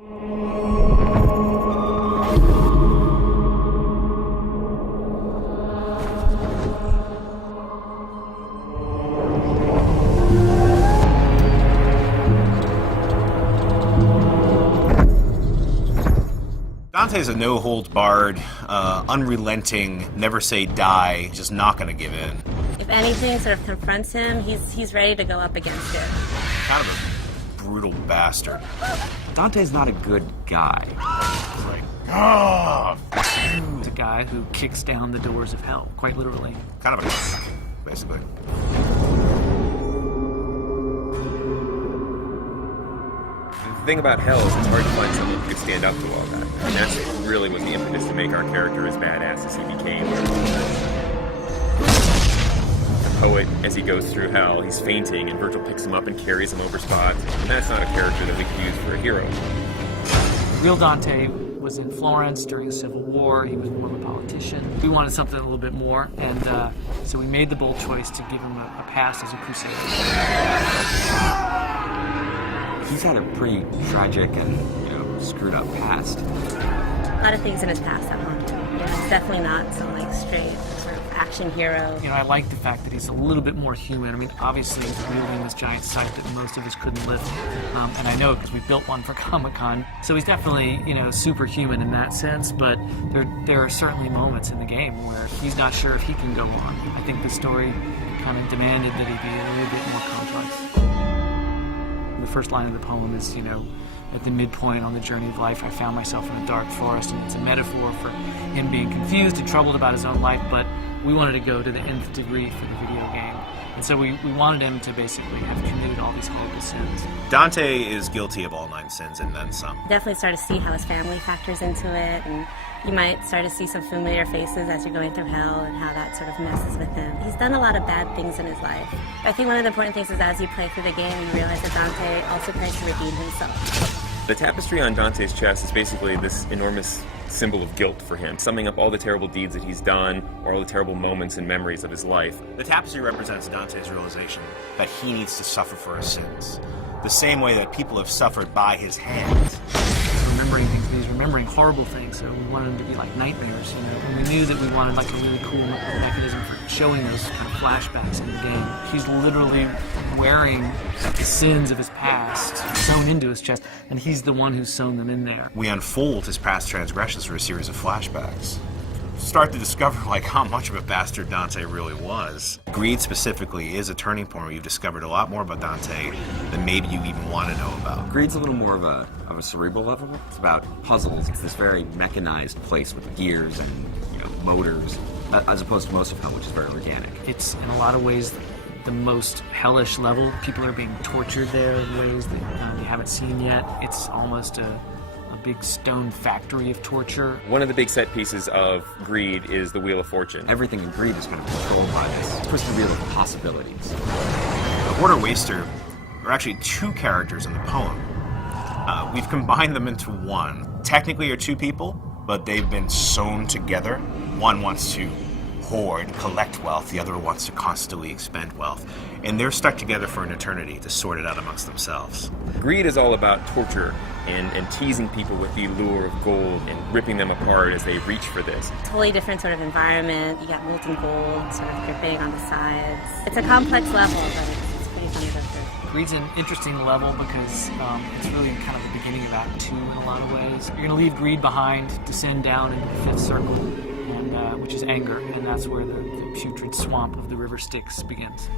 Dante's a no-holds-barred, unrelenting, never-say-die, just not going to give in. If anything sort of confronts him, he's ready to go up against it. Kind of a brutal bastard. Dante's not a good guy. He's like, ah! He's a guy who kicks down the doors of hell, quite literally. Kind of a cuck, basically. The thing about hell is it's hard to find someone who could stand up to all that. And that's really was the impetus to make our character as badass as he became. The poet, as he goes through hell, he's fainting, and Virgil picks him up and carries him over spots. And that's not a character that we could use for a hero. Real Dante was in Florence during the Civil War. He was more of a politician. We wanted something a little bit more, and so we made the bold choice to give him a past as a crusader. He's had a pretty tragic and, screwed up past. A lot of things in his past that haunt him. He's definitely not some straight sort of action hero. I like the fact that he's a little bit more human. I mean, obviously he's wielding this giant scythe that most of us couldn't lift, and I know because we built one for Comic-Con. So he's definitely, superhuman in that sense. But there are certainly moments in the game where he's not sure if he can go on. I think the story kind of demanded that he be a little bit more complex. The first line of the poem is, at the midpoint on the journey of life, I found myself in a dark forest, and it's a metaphor for him being confused and troubled about his own life, but we wanted to go to the nth degree for the video game. And so we wanted him to basically have committed all these horrible sins. Dante is guilty of all 9 sins and then some. Definitely start to see how his family factors into it, and you might start to see some familiar faces as you're going through hell and how that sort of messes with him. He's done a lot of bad things in his life. I think one of the important things is as you play through the game, you realize that Dante also tries to redeem himself. The tapestry on Dante's chest is basically this enormous symbol of guilt for him, summing up all the terrible deeds that he's done, or all the terrible moments and memories of his life. The tapestry represents Dante's realization that he needs to suffer for his sins, the same way that people have suffered by his hands. Remembering things, he's remembering horrible things, so we wanted them to be like nightmares, And we knew that we wanted a really cool mechanism for showing those kind of flashbacks in the game. He's literally wearing the sins of his past sewn into his chest, and he's the one who's sewn them in there. We unfold his past transgressions through a series of flashbacks. Start to discover how much of a bastard Dante really was. Greed specifically is a turning point where you've discovered a lot more about Dante than maybe you even want to know about. Greed's a little more of a cerebral level. It's about puzzles. It's this very mechanized place with gears and motors, as opposed to most of hell, which is very organic. It's in a lot of ways the most hellish level. People are being tortured there in ways that they haven't seen yet. It's almost a big stone factory of torture. One of the big set pieces of Greed is the Wheel of Fortune. Everything in Greed is kind of controlled by this twisted wheel of possibilities. The Hoarder Waster are actually 2 characters in the poem. We've combined them into one. Technically they're 2 people, but they've been sewn together. One wants to hoard, collect wealth, the other wants to constantly expend wealth. And they're stuck together for an eternity to sort it out amongst themselves. Greed is all about torture and teasing people with the lure of gold and ripping them apart as they reach for this. Totally different sort of environment. You got molten gold sort of dripping on the sides. It's a complex level, but it's pretty fun to go through. Greed's an interesting level because it's really kind of the beginning of Act 2 in a lot of ways. You're going to leave greed behind, descend down into the 5th circle, and which is anger, and that's where the putrid swamp of the river Styx begins.